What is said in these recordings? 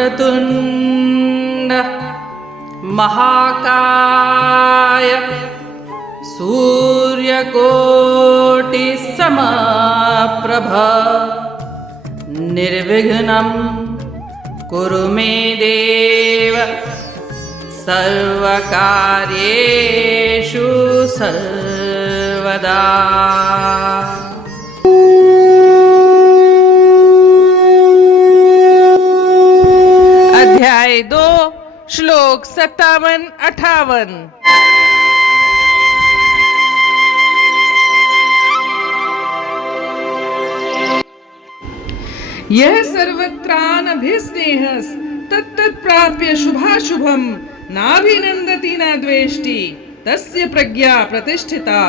वक्रतुण्ड महाकाय सूर्यकोटिसमप्रभ निर्विघ्नं कुरु मे देव सर्वकार्येषु सर्वदा। अध्याय 2 श्लोक 57-58। यह सर्वत्रानभिस्नेहस् तत्तत्प्राप्य शुभाशुभं नाभिनन्दति न द्वेष्टि तस्य प्रज्ञा प्रतिष्ठिता।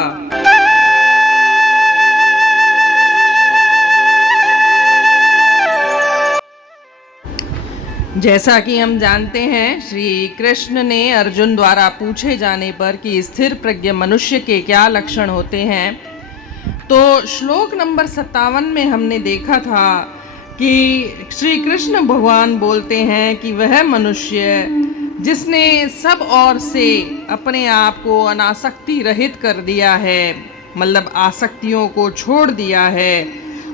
जैसा कि हम जानते हैं, श्री कृष्ण ने अर्जुन द्वारा पूछे जाने पर कि स्थिर प्रज्ञ मनुष्य के क्या लक्षण होते हैं, तो श्लोक नंबर 57 में हमने देखा था कि श्री कृष्ण भगवान बोलते हैं कि वह मनुष्य जिसने सब ओर से अपने आप को अनासक्ति रहित कर दिया है, मतलब आसक्तियों को छोड़ दिया है,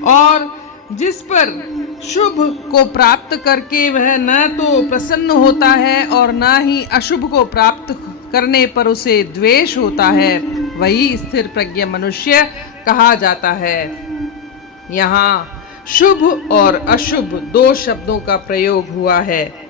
और जिस पर शुभ को प्राप्त करके वह न तो प्रसन्न होता है और न ही अशुभ को प्राप्त करने पर उसे द्वेष होता है, वही स्थिर प्रज्ञ मनुष्य कहा जाता है। यहाँ शुभ और अशुभ 2 शब्दों का प्रयोग हुआ है।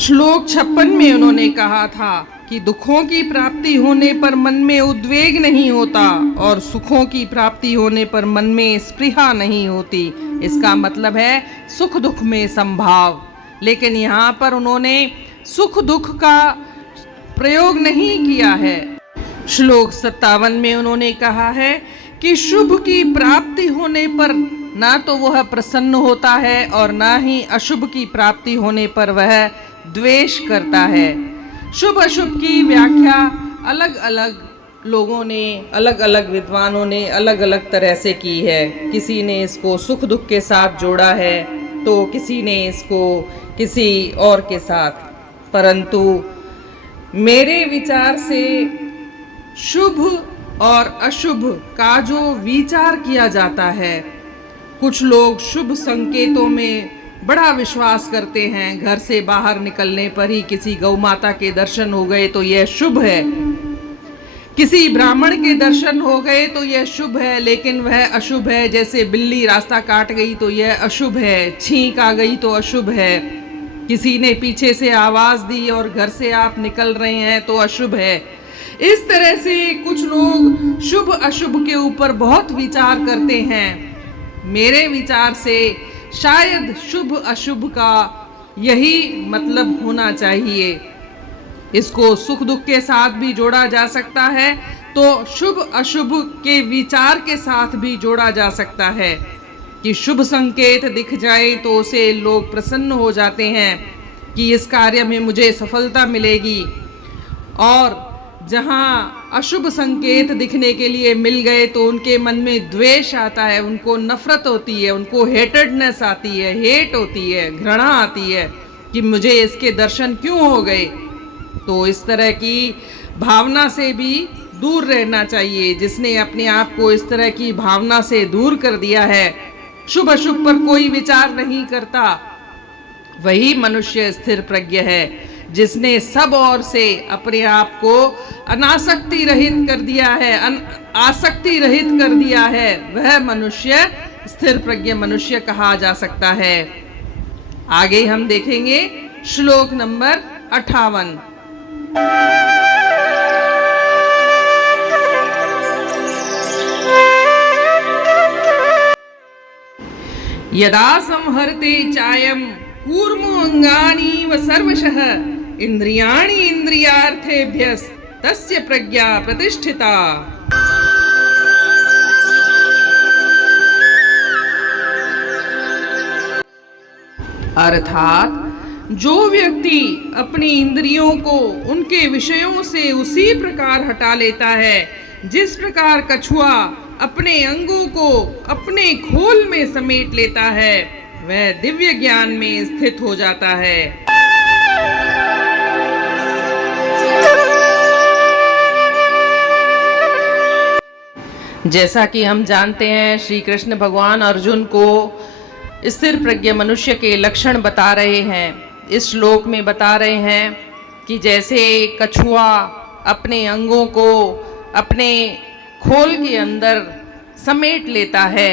श्लोक 56 में उन्होंने कहा था कि दुखों की प्राप्ति होने पर मन में उद्वेग नहीं होता और सुखों की प्राप्ति होने पर मन में स्पृहा नहीं होती। इसका मतलब है सुख दुख में संभाव। लेकिन यहाँ पर उन्होंने सुख दुख का प्रयोग नहीं किया है। श्लोक 57 में उन्होंने कहा है कि शुभ की प्राप्ति होने पर ना तो वह प्रसन्न होता है और ना ही अशुभ की प्राप्ति होने पर वह द्वेष करता है। शुभ अशुभ की व्याख्या अलग अलग लोगों ने, अलग अलग विद्वानों ने अलग अलग तरह से की है। किसी ने इसको सुख दुख के साथ जोड़ा है तो किसी ने इसको किसी और के साथ, परंतु मेरे विचार से शुभ और अशुभ का जो विचार किया जाता है, कुछ लोग शुभ संकेतों में बड़ा विश्वास करते हैं। घर से बाहर निकलने पर ही किसी गौ माता के दर्शन हो गए तो यह शुभ है, किसी ब्राह्मण के दर्शन हो गए तो यह शुभ है, लेकिन वह अशुभ है। जैसे बिल्ली रास्ता काट गई तो यह अशुभ है, छींक आ गई तो अशुभ है, किसी ने पीछे से आवाज दी और घर से आप निकल रहे हैं तो अशुभ है। इस तरह से कुछ लोग शुभ अशुभ के ऊपर बहुत विचार करते हैं। मेरे विचार से शायद शुभ अशुभ का यही मतलब होना चाहिए। इसको सुख दुख के साथ भी जोड़ा जा सकता है तो शुभ अशुभ के विचार के साथ भी जोड़ा जा सकता है कि शुभ संकेत दिख जाए तो उसे लोग प्रसन्न हो जाते हैं कि इस कार्य में मुझे सफलता मिलेगी, और जहाँ अशुभ संकेत दिखने के लिए मिल गए तो उनके मन में द्वेष आता है, उनको नफरत होती है, उनको हेटेडनेस आती है, हेट होती है, घृणा आती है कि मुझे इसके दर्शन क्यों हो गए। तो इस तरह की भावना से भी दूर रहना चाहिए। जिसने अपने आप को इस तरह की भावना से दूर कर दिया है, शुभ अशुभ पर कोई विचार नहीं करता, वही मनुष्य स्थिर प्रज्ञ है। जिसने सब ओर से अपने आप को अनासक्ति रहित कर दिया है, आसक्ति रहित कर दिया है, वह मनुष्य स्थिर प्रज्ञ मनुष्य कहा जा सकता है। आगे हम देखेंगे श्लोक नंबर 58। यदा संहरते चायं कूर्मो अंगानि व सर्वशः इंद्रियाणि इंद्रियार्थेभ्यस् तस्य प्रज्ञा प्रतिष्ठिता। अर्थात जो व्यक्ति अपनी इंद्रियों को उनके विषयों से उसी प्रकार हटा लेता है जिस प्रकार कछुआ अपने अंगों को अपने खोल में समेट लेता है, वह दिव्य ज्ञान में स्थित हो जाता है। जैसा कि हम जानते हैं, श्री कृष्ण भगवान अर्जुन को स्थिर प्रज्ञ मनुष्य के लक्षण बता रहे हैं। इस श्लोक में बता रहे हैं कि जैसे कछुआ अपने अंगों को अपने खोल के अंदर समेट लेता है,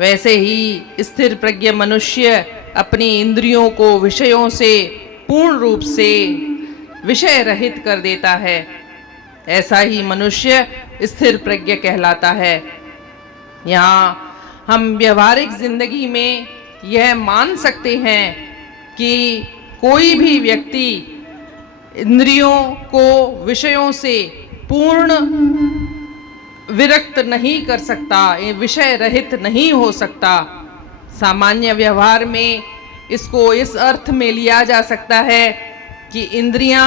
वैसे ही स्थिर प्रज्ञ मनुष्य अपनी इंद्रियों को विषयों से पूर्ण रूप से विषय रहित कर देता है। ऐसा ही मनुष्य स्थिर प्रज्ञ कहलाता है। यहाँ हम व्यवहारिक जिंदगी में यह मान सकते हैं कि कोई भी व्यक्ति इंद्रियों को विषयों से पूर्ण विरक्त नहीं कर सकता, विषय रहित नहीं हो सकता। सामान्य व्यवहार में इसको इस अर्थ में लिया जा सकता है कि इंद्रियां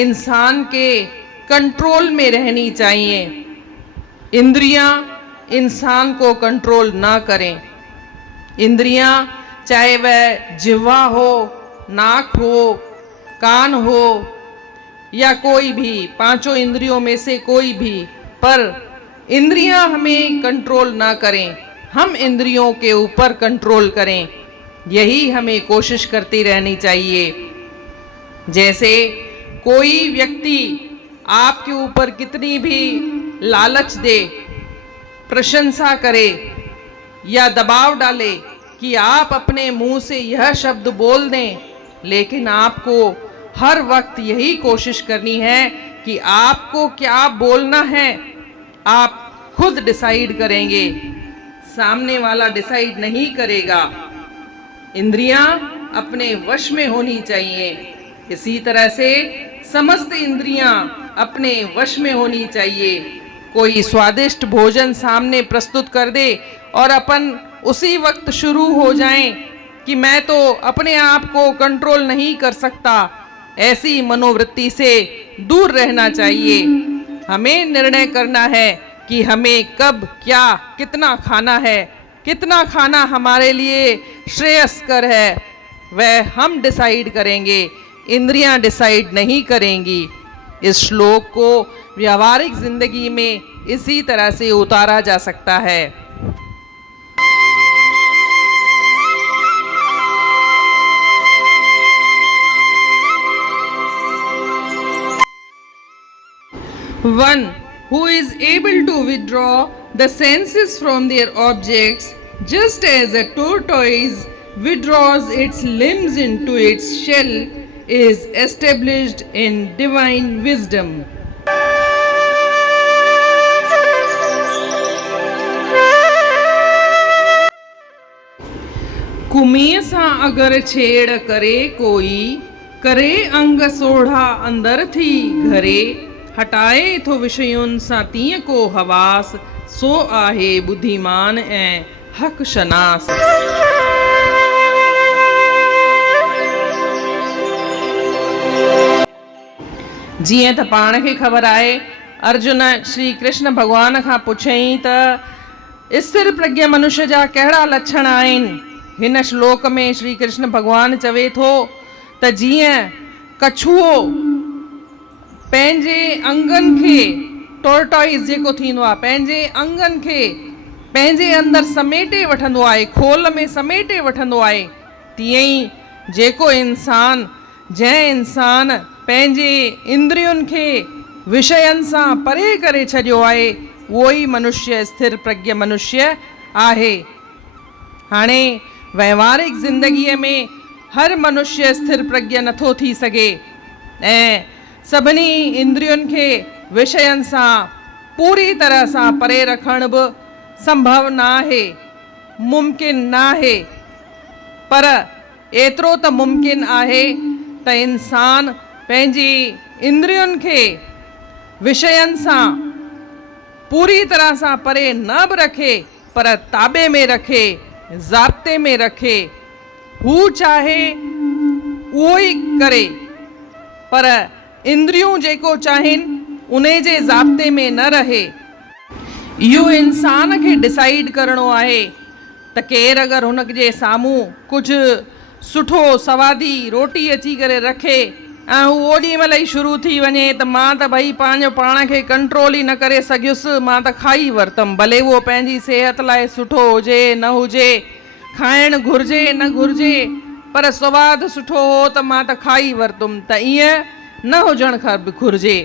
इंसान के कंट्रोल में रहनी चाहिए, इंद्रियां इंसान को कंट्रोल ना करें। इंद्रियां चाहे वह जिह्वा हो, नाक हो, कान हो या कोई भी पांचों इंद्रियों में से कोई भी, पर इंद्रियां हमें कंट्रोल ना करें, हम इंद्रियों के ऊपर कंट्रोल करें, यही हमें कोशिश करती रहनी चाहिए। जैसे कोई व्यक्ति आपके ऊपर कितनी भी लालच दे, प्रशंसा करे या दबाव डाले कि आप अपने मुंह से यह शब्द बोल दें, लेकिन आपको हर वक्त यही कोशिश करनी है कि आपको क्या बोलना है आप खुद डिसाइड करेंगे, सामने वाला डिसाइड नहीं करेगा। इंद्रियां अपने वश में होनी चाहिए। इसी तरह से समस्त इंद्रियां अपने वश में होनी चाहिए। कोई स्वादिष्ट भोजन सामने प्रस्तुत कर दे और अपन उसी वक्त शुरू हो जाएं कि मैं तो अपने आप को कंट्रोल नहीं कर सकता, ऐसी मनोवृत्ति से दूर रहना चाहिए। हमें निर्णय करना है कि हमें कब क्या कितना खाना है, कितना खाना हमारे लिए श्रेयस्कर है, वह हम डिसाइड करेंगे, इंद्रियां डिसाइड नहीं करेंगी। इस श्लोक को व्यावहारिक जिंदगी में इसी तरह से उतारा जा सकता है। One who is able to withdraw the senses from their objects, just as a tortoise withdraws its limbs into its shell, is established in divine wisdom. Kumey सा अगर छेड़ करे कोई, करे अंग सोढ़ा अंदर थी घरे, हटाए थो विषयुन सा तीय को हवास, सो आहे बुद्धिमान ऐ हक शनास। जीअं त पाण खे ख़बर आहे, अर्जुन श्री कृष्ण भगवान खां पुछई त स्थिर प्रज्ञ मनुष्य जा कहिड़ा लक्षण आहिनि। हिन श्लोक में श्री कृष्ण भगवान चवे थो त जीअं कछुओ पंहिंजे अंगनि खे, टोर्टॉइस जेको थींदो आहे, पंहिंजे अंगनि खे पंहिंजे अंदरि समेटे वठंदो आहे, खोल में समेटे वठंदो आहे, तीअं ई जेको इंसान, जंहिं इंसान पंहिंजे इंद्रियुनि खे विषयनि सां परे करे छॾियो आहे, उहो ई मनुष्य स्थिर प्रज्ञ मनुष्य आहे। हाणे वैवाहिक ज़िंदगीअ में हर मनुष्य स्थिर प्रज्ञ नथो थी सघे ऐं सभिनी इंद्रियुनि खे विषयनि सां पूरी तरह सां परे रखण बि संभव न आहे, मुमकिन न आहे। पर एतिरो त मुमकिन आहे त इंसान पंहिंजी इंद्रियुनि खे विषयनि सां पूरी तरह सां परे न बि रखे, पर ताबे में रखे, ज़ाब्ते में रखे। हू चाहे उहो ई करे, पर इंद्रियूं जेको चाहिनि उन जे ज़ाब्ते में न रहे। इहो इंसान खे डिसाइड करिणो आहे त केरु अगरि हुनजे साम्हूं कुझु सुठो सवादी रोटी अची करे रखे ऐं हू ओॾी महिल ई शुरू थी वञे त मां त भई पंहिंजो पाण खे कंट्रोल ई न करे सघियुसि, मां त खाई वरितमि, भले उहो पंहिंजी सिहत लाइ सुठो हुजे न हुजे, खाइणु घुरिजे न घुरिजे, पर सवादु सुठो हो त मां त खाई वरितुमि। त ईअं न हुजणु घुरिजे।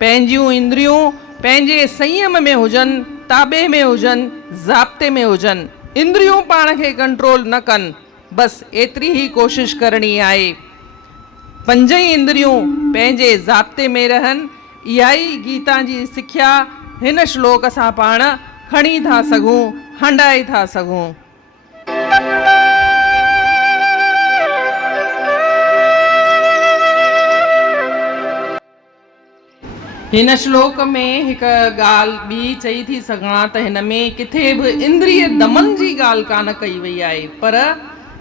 पंहिंजियूं इंद्रियूं पंहिंजे संयम में हुजनि, ताबे में हुजनि, ज़ाब्ते में हुजनि, इंद्रियूं पाण खे कंट्रोल न कनि, बसि एतिरी ई कोशिशि करणी आहे। पंजई इंद्रियूं पंहिंजे ज़ाब्ते में रहनि, इहा ई गीता जी सिख्या हिन श्लोक सां पाण खणी था सघूं, हंडाए था सघूं। हिन श्लोक में हिकु ॻाल्हि ॿी चई थी सघां त हिन में किथे बि इंद्रिय दमन जी ॻाल्हि कान कई वई आहे, पर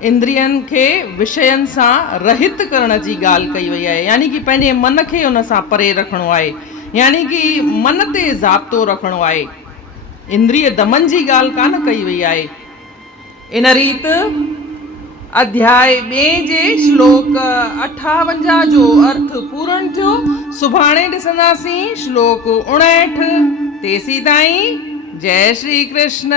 इंद्रियनि खे विषयनि सां रहित करण जी ॻाल्हि कई वई आहे, यानी कि पंहिंजे मन खे उन सां परे रखिणो आहे, यानी कि मन ते ज़ाब्तो रखिणो आहे। इंद्रिय दमन जी ॻाल्हि कान कई वई आहे। इन रीति अध्याय 2 जे श्लोक 58 जो अर्थ पूर्ण थियो। सुभाणे ॾिसंदासीं श्लोक 59। तेसी ताईं जय श्री कृष्ण।